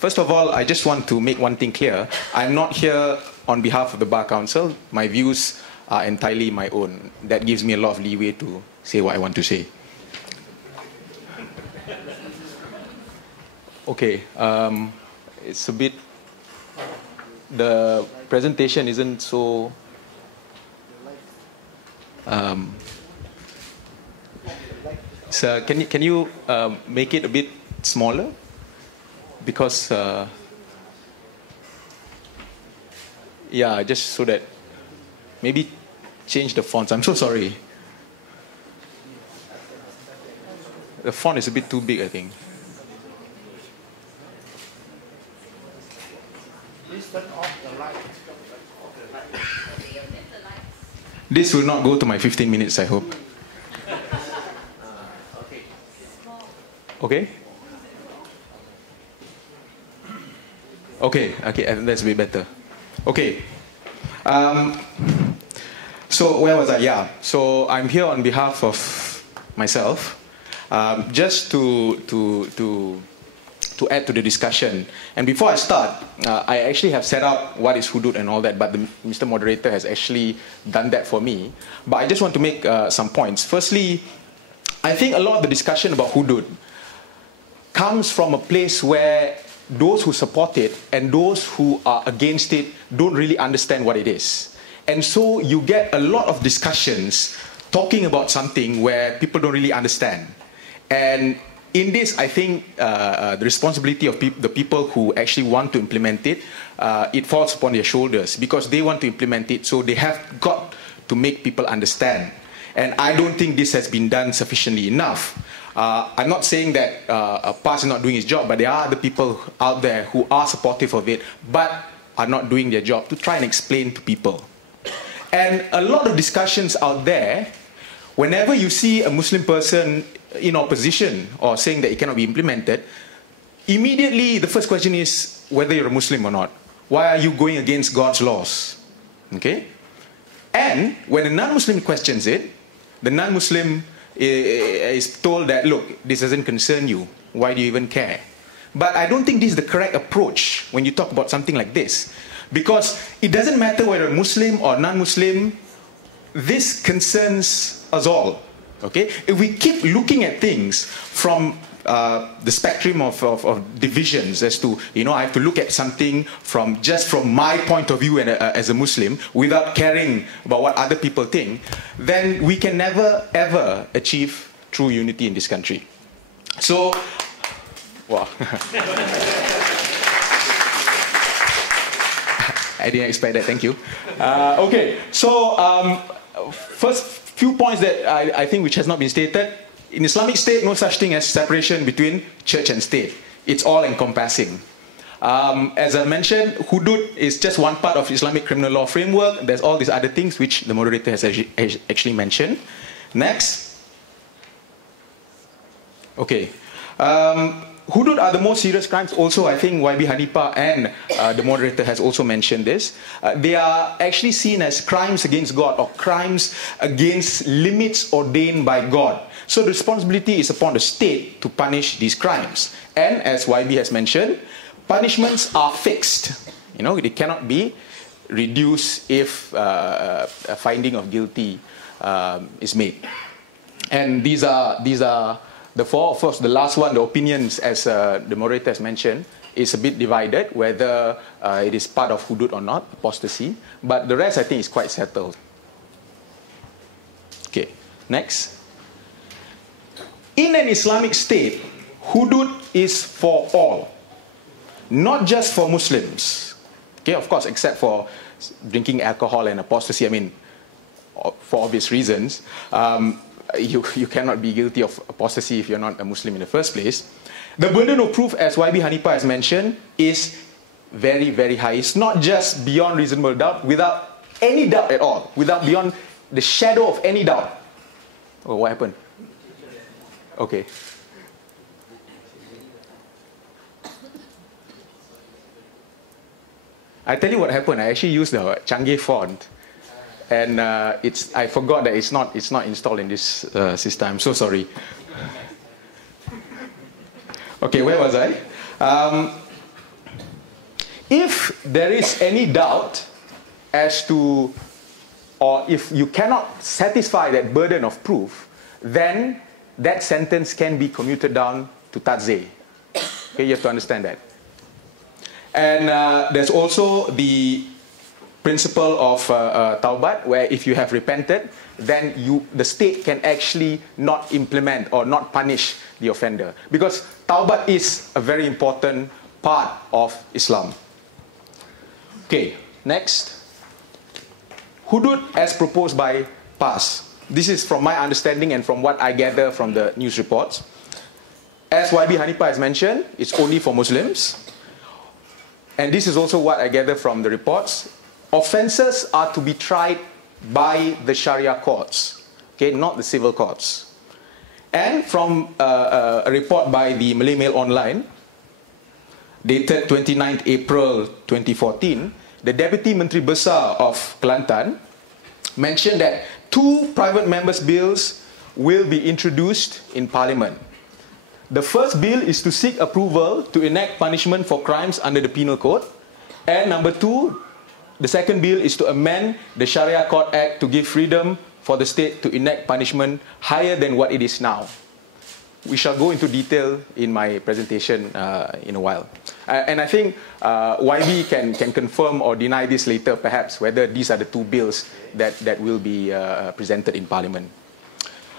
First of all, I just want to make one thing clear. I'm not here on behalf of the Bar Council. My views are entirely my own. That gives me a lot of leeway to say what I want to say. Okay, it's a bit... The presentation isn't so... So can you make it a bit smaller? Because, yeah, just so that, maybe change the fonts. I'm so sorry. The font is a bit too big, I think. Please turn off the light. This will not go to my 15 minutes, I hope. Okay? Okay, that's a bit better. Okay. So where was I? Yeah. So I'm here on behalf of myself, just to add to the discussion. And before I start, I actually have set out what is hudud and all that, but Mr. Moderator has actually done that for me. But I just want to make some points. Firstly, I think a lot of the discussion about hudud comes from a place where those who support it and those who are against it don't really understand what it is. And so you get a lot of discussions talking about something where people don't really understand. And in this, I think the responsibility of the people who actually want to implement it, it falls upon their shoulders because they want to implement it, so they have got to make people understand. And I don't think this has been done sufficiently enough. I'm not saying that PAS is not doing its job, but there are other people out there who are supportive of it, but are not doing their job to try and explain to people. And a lot of discussions out there, whenever you see a Muslim person in opposition or saying that it cannot be implemented, immediately the first question is whether you're a Muslim or not. Why are you going against God's laws? Okay? And when a non-Muslim questions it, the non-Muslim is told that, look, this doesn't concern you. Why do you even care? But I don't think this is the correct approach when you talk about something like this. Because it doesn't matter whether Muslim or non-Muslim, this concerns us all. Okay? If we keep looking at things from the spectrum of divisions as to, I have to look at something from my point of view and, as a Muslim without caring about what other people think, then we can never ever achieve true unity in this country. So, wow. I didn't expect that, thank you. Okay, so first few points that I think which has not been stated. In Islamic State, no such thing as separation between church and state. It's all encompassing. As I mentioned, hudud is just one part of Islamic criminal law framework. There's all these other things which the moderator has actually mentioned. Next. Okay. Hudud are the most serious crimes. Also, I think YB Hanipa and the moderator has also mentioned this. They are actually seen as crimes against God or crimes against limits ordained by God. So the responsibility is upon the state to punish these crimes. And as YB has mentioned, punishments are fixed. They cannot be reduced if a finding of guilty is made. And these are the four. Of course, the last one, the opinions, as the moderator has mentioned, is a bit divided, whether it is part of hudud or not, apostasy. But the rest, I think, is quite settled. Okay, next. In an Islamic state, hudud is for all, not just for Muslims. Okay, of course, except for drinking alcohol and apostasy. I mean, for obvious reasons. You cannot be guilty of apostasy if you're not a Muslim in the first place. The burden of proof, as YB Hanipa has mentioned, is very, very high. It's not just beyond reasonable doubt, without any doubt at all, beyond the shadow of any doubt. Oh, what happened? Okay. I tell you what happened. I actually used the Changi font. And I forgot that it's not installed in this system. I'm so sorry. Okay, where was I? there is any doubt as to, or if you cannot satisfy that burden of proof, then that sentence can be commuted down to ta'zir. Okay, you have to understand that. And there's also the principle of taubat, where if you have repented, then the state can actually not implement or not punish the offender. Because taubat is a very important part of Islam. Okay, next. Hudud as proposed by PAS. This is from my understanding and from what I gather from the news reports. As YB Hanifah has mentioned, it's only for Muslims. And this is also what I gather from the reports. Offences are to be tried by the Sharia courts, okay, not the civil courts. And from a report by the Malay Mail Online, dated 29th April 2014, the Deputy Menteri Besar of Kelantan mentioned that 2 private members' bills will be introduced in Parliament. The first bill is to seek approval to enact punishment for crimes under the Penal Code. And number 2, the second bill is to amend the Sharia Court Act to give freedom for the state to enact punishment higher than what it is now. We shall go into detail in my presentation in a while. And I think YB can confirm or deny this later, perhaps, whether these are the 2 bills that will be presented in Parliament.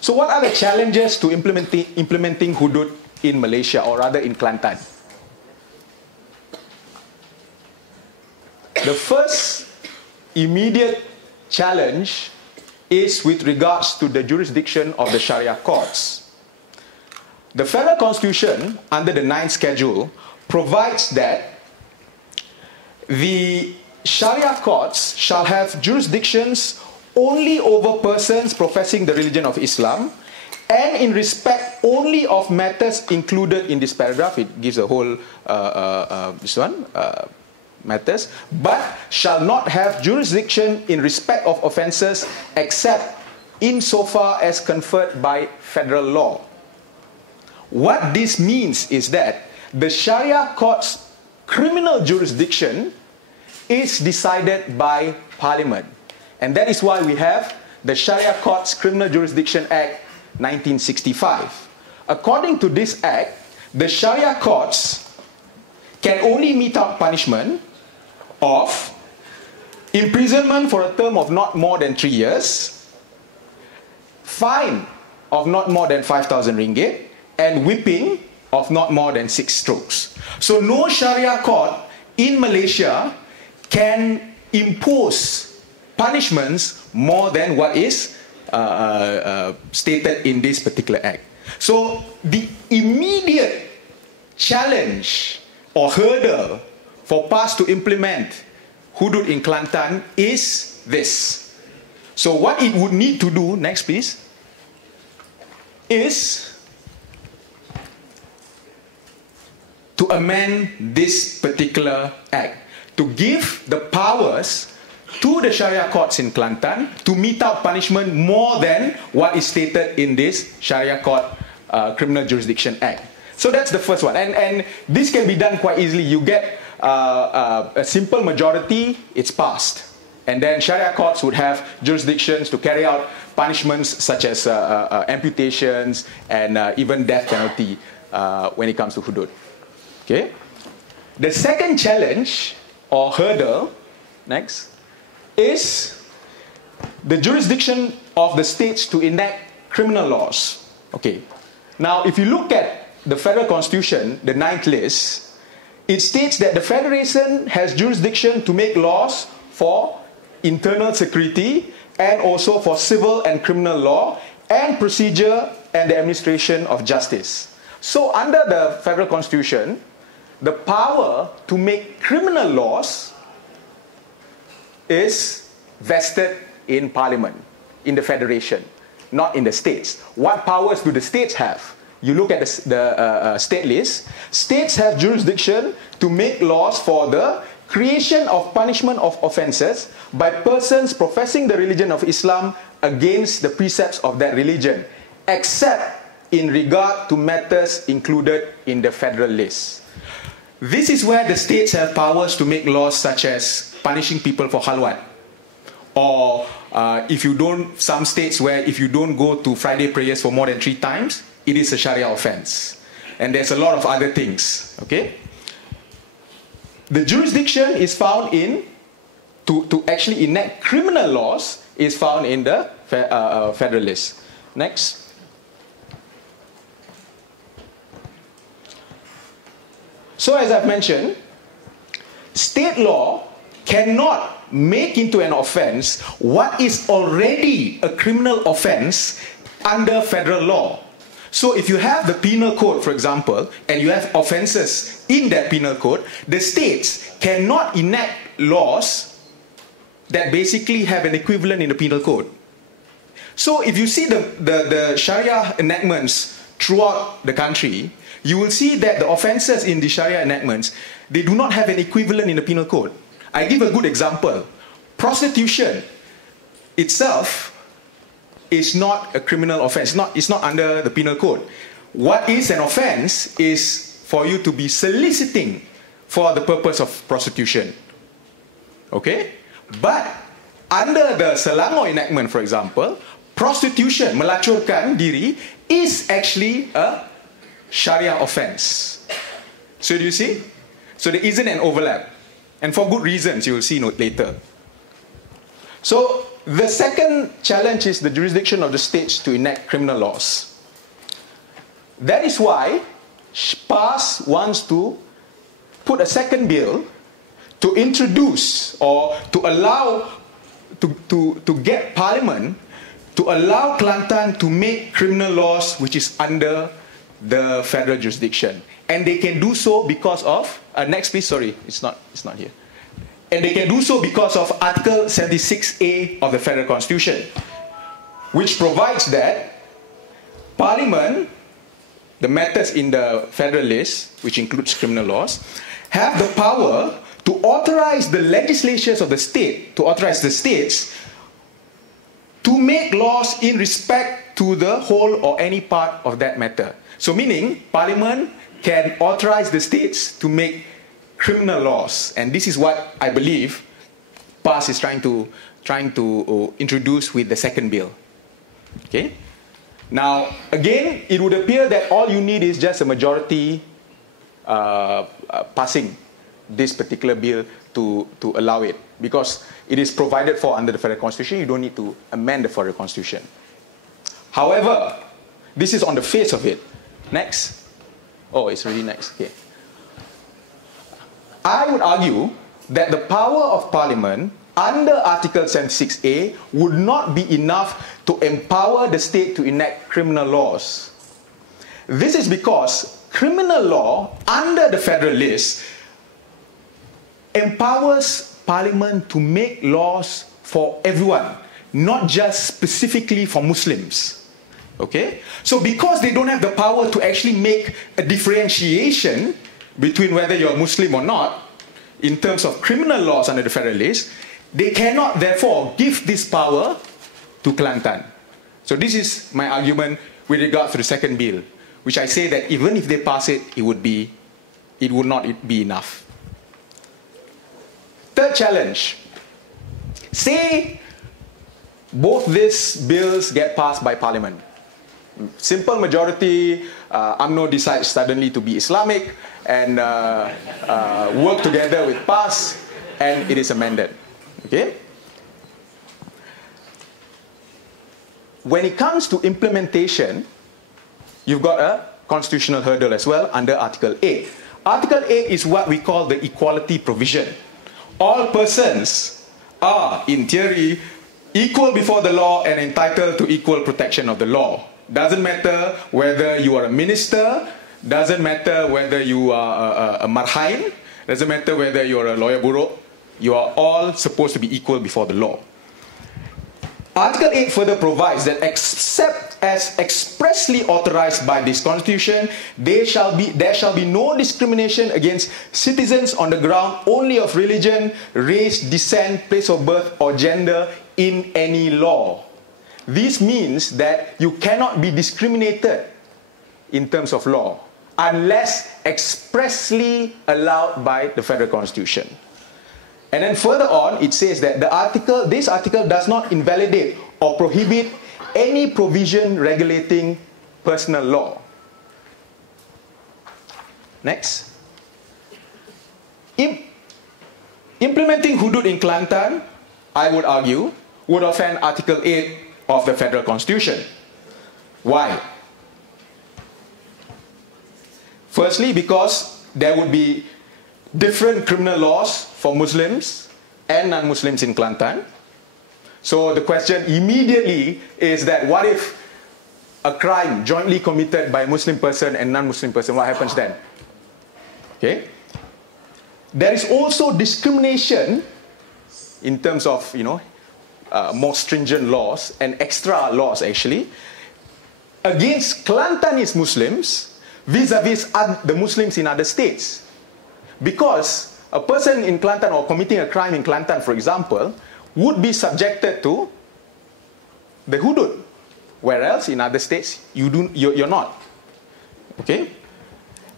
So what are the challenges to implementing hudud in Malaysia, or rather in Kelantan? The first immediate challenge is with regards to the jurisdiction of the Sharia courts. The Federal Constitution, under the 9th Schedule, provides that the Sharia courts shall have jurisdictions only over persons professing the religion of Islam, and in respect only of matters included in this paragraph. It gives a whole matters, but shall not have jurisdiction in respect of offences except insofar as conferred by federal law. What this means is that the Sharia court's criminal jurisdiction is decided by Parliament. And that is why we have the Sharia Courts Criminal Jurisdiction Act 1965. According to this act, the Sharia courts can only mete out punishment of imprisonment for a term of not more than 3 years, fine of not more than 5,000 ringgit, and whipping of not more than 6 strokes. So no Sharia court in Malaysia can impose punishments more than what is stated in this particular act. So the immediate challenge or hurdle for PAS to implement hudud in Kelantan is this. So what it would need to do, next please, is to amend this particular act, to give the powers to the Sharia courts in Kelantan to mete out punishment more than what is stated in this Sharia Court Criminal Jurisdiction Act. So that's the first one. And this can be done quite easily. You get a simple majority, it's passed. And then Sharia courts would have jurisdictions to carry out punishments such as amputations and even death penalty when it comes to hudud. Okay? The second challenge or hurdle, next, is the jurisdiction of the states to enact criminal laws. Okay. Now, if you look at the Federal Constitution, the 9th list, it states that the Federation has jurisdiction to make laws for internal security and also for civil and criminal law and procedure and the administration of justice. So, under the Federal Constitution, the power to make criminal laws is vested in Parliament, in the Federation, not in the states. What powers do the states have? You look at the state list. States have jurisdiction to make laws for the creation of punishment of offences by persons professing the religion of Islam against the precepts of that religion, except in regard to matters included in the federal list. This is where the states have powers to make laws such as punishing people for halwat. Or if you don't, some states where if you don't go to Friday prayers for more than 3 times, it is a Sharia offense. And there's a lot of other things, okay? The jurisdiction is found in, to actually enact criminal laws, is found in the Federalist. Next. So as I've mentioned, state law cannot make into an offense what is already a criminal offense under federal law. So if you have the penal code, for example, and you have offenses in that penal code, the states cannot enact laws that basically have an equivalent in the penal code. So if you see the Sharia enactments throughout the country, you will see that the offenses in the Sharia enactments, they do not have an equivalent in the penal code. I give a good example. Prostitution itself is not a criminal offense. It's not under the penal code. What is an offense is for you to be soliciting for the purpose of prostitution. Okay? But under the Selangor enactment, for example, prostitution, melacurkan diri, is actually a Sharia offense. So do you see? So there isn't an overlap. And for good reasons, you will see later. So the second challenge is the jurisdiction of the states to enact criminal laws. That is why PAS wants to put a second bill to introduce or to allow, to get Parliament to allow Kelantan to make criminal laws which is under the federal jurisdiction. And they can do so because of, next please, sorry, it's not here. And they can do so because of Article 76A of the Federal Constitution, which provides that Parliament, the matters in the federal list, which includes criminal laws, have the power to authorize the legislatures of the state, to authorize the states to make laws in respect to the whole or any part of that matter. So meaning, Parliament can authorize the states to make criminal laws. And this is what I believe PAS is trying to introduce with the second bill. Okay? Now, again, it would appear that all you need is just a majority passing this particular bill to allow it. Because it is provided for under the Federal Constitution, you don't need to amend the Federal Constitution. However, this is on the face of it. Next. Oh, it's really next. Okay. I would argue that the power of Parliament under Article 76A would not be enough to empower the state to enact criminal laws. This is because criminal law under the federal list empowers Parliament to make laws for everyone, not just specifically for Muslims. Okay? So because they don't have the power to actually make a differentiation between whether you're Muslim or not, in terms of criminal laws under the federal list, they cannot therefore give this power to Kelantan. So this is my argument with regard to the second bill, which I say that even if they pass it, it would not be enough. Third challenge. Say both these bills get passed by Parliament. Simple majority, UMNO decides suddenly to be Islamic and work together with PAS, and it is amended. Okay? When it comes to implementation, you've got a constitutional hurdle as well under Article 8. Article 8 is what we call the equality provision. All persons are, in theory, equal before the law and entitled to equal protection of the law. Doesn't matter whether you are a minister, doesn't matter whether you are a marhain, doesn't matter whether you're a lawyer buruk, you are all supposed to be equal before the law. Article 8 further provides that except as expressly authorized by this Constitution, there shall be no discrimination against citizens on the ground only of religion, race, descent, place of birth, or gender in any law. This means that you cannot be discriminated in terms of law. unless expressly allowed by the Federal Constitution. And then further on, it says that this article does not invalidate or prohibit any provision regulating personal law. Next. Implementing hudud in Kelantan, I would argue, would offend Article 8 of the Federal Constitution. Why? Firstly, because there would be different criminal laws for Muslims and non-Muslims in Kelantan. So the question immediately is that what if a crime jointly committed by a Muslim person and non-Muslim person, what happens then? Okay. There is also discrimination in terms of, more stringent laws and extra laws actually against Kelantanese Muslims vis-a-vis the Muslims in other states. Because a person in Kelantan or committing a crime in Kelantan, for example, would be subjected to the hudud, whereas in other states you're not. Okay?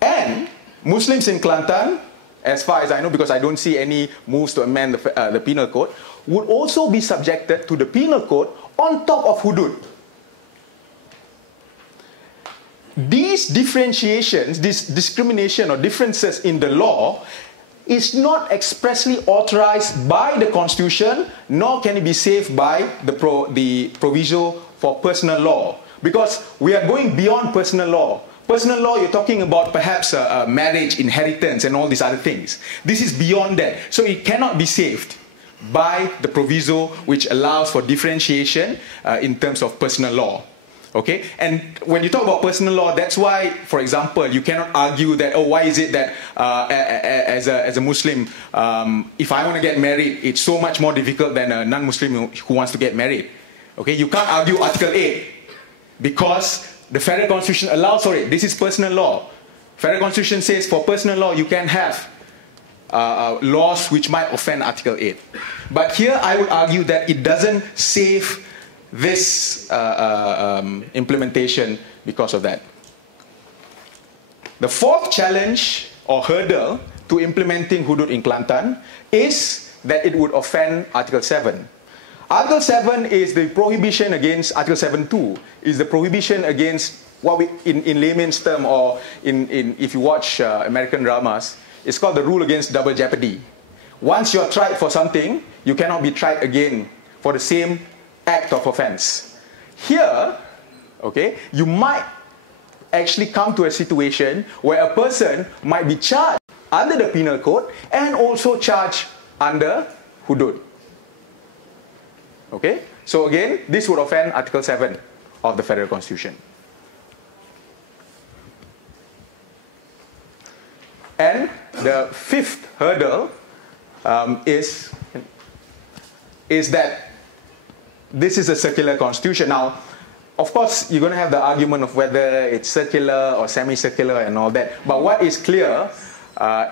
And Muslims in Kelantan, as far as I know, because I don't see any moves to amend the penal code, would also be subjected to the penal code on top of hudud. These differentiations, this discrimination or differences in the law is not expressly authorized by the Constitution, nor can it be saved by the proviso for personal law. Because we are going beyond personal law. Personal law, you're talking about perhaps marriage, inheritance, and all these other things. This is beyond that. So it cannot be saved by the proviso which allows for differentiation in terms of personal law. Okay? And when you talk about personal law, that's why, for example, you cannot argue that, oh, why is it that as a Muslim, if I want to get married, it's so much more difficult than a non-Muslim who wants to get married. Okay? You can't argue Article 8 because the Federal Constitution allows for it. This is personal law. Federal Constitution says for personal law, you can have laws which might offend Article 8. But here I would argue that it doesn't save this implementation because of that. The fourth challenge or hurdle to implementing hudud in Kelantan is that it would offend Article 7. Article 7 is the prohibition against, Article 7.2 is the prohibition against what we, in layman's term, or if you watch American dramas, it's called the rule against double jeopardy. Once you're tried for something, you cannot be tried again for the same act of offense. Here, okay, you might actually come to a situation where a person might be charged under the penal code and also charged under hudud. Okay, so again, this would offend Article 7 of the Federal Constitution. And the fifth hurdle is that this is a circular constitution. Now, of course, you're going to have the argument of whether it's circular or semicircular and all that. But what is clear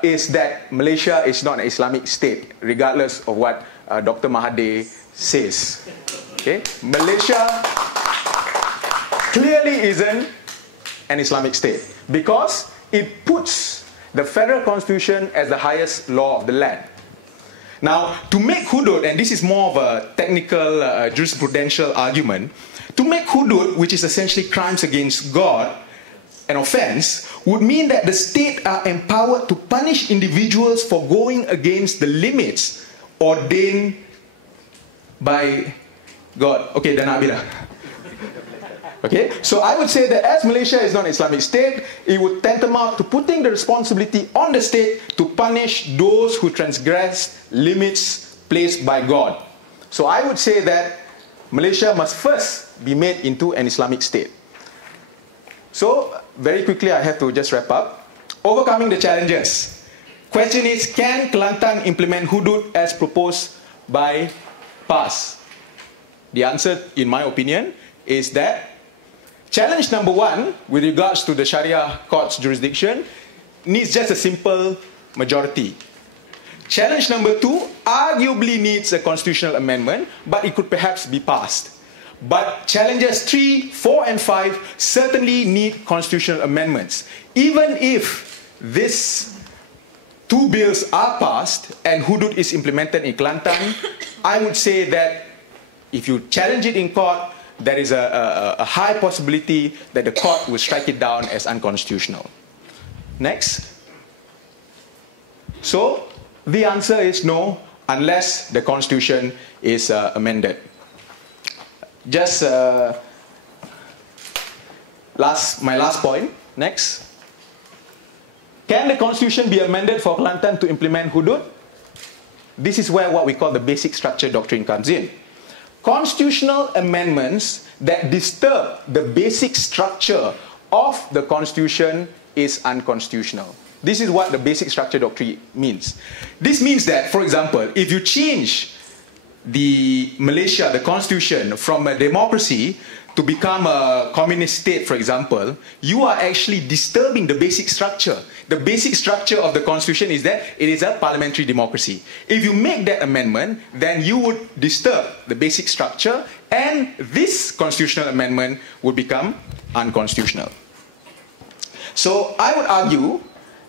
is that Malaysia is not an Islamic state, regardless of what Dr. Mahathir says. Okay? Malaysia clearly isn't an Islamic state because it puts the Federal Constitution as the highest law of the land. Now, to make hudud, and this is more of a technical jurisprudential argument, to make hudud, which is essentially crimes against God, an offense, would mean that the state are empowered to punish individuals for going against the limits ordained by God. Okay, dah nak habis dah. Okay, so I would say that as Malaysia is not an Islamic state, it would tantamount to putting the responsibility on the state to punish those who transgress limits placed by God. So I would say that Malaysia must first be made into an Islamic state. So, very quickly I have to just wrap up. Overcoming the challenges. Question is, can Kelantan implement hudud as proposed by PAS? The answer, in my opinion, is that challenge number one, with regards to the Sharia court's jurisdiction, needs just a simple majority. Challenge number two arguably needs a constitutional amendment, but it could perhaps be passed. But challenges 3, 4, and 5 certainly need constitutional amendments. Even if these 2 bills are passed and Hudud is implemented in Kelantan, I would say that if you challenge it in court, there is a high possibility that the court will strike it down as unconstitutional. Next. So, the answer is no, unless the constitution is amended. Just my last point. Next. Can the constitution be amended for Kelantan to implement Hudud? This is where what we call the basic structure doctrine comes in. Constitutional amendments that disturb the basic structure of the constitution is unconstitutional. This is what the basic structure doctrine means. This means that, for example, if you change the Malaysia, the constitution, from a democracy to become a communist state, for example, you are actually disturbing the basic structure. The basic structure of the constitution is that it is a parliamentary democracy. If you make that amendment, then you would disturb the basic structure, and this constitutional amendment would become unconstitutional. So I would argue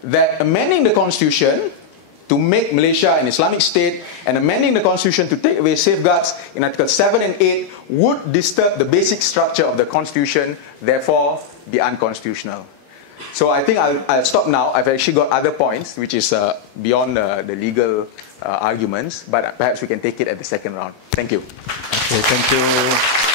that amending the constitution to make Malaysia an Islamic state and amending the constitution to take away safeguards in Article 7 and 8 would disturb the basic structure of the constitution, therefore be unconstitutional. So I think I'll stop now. I've actually got other points which is beyond the legal arguments, but perhaps we can take it at the second round. Thank you. Okay, thank you.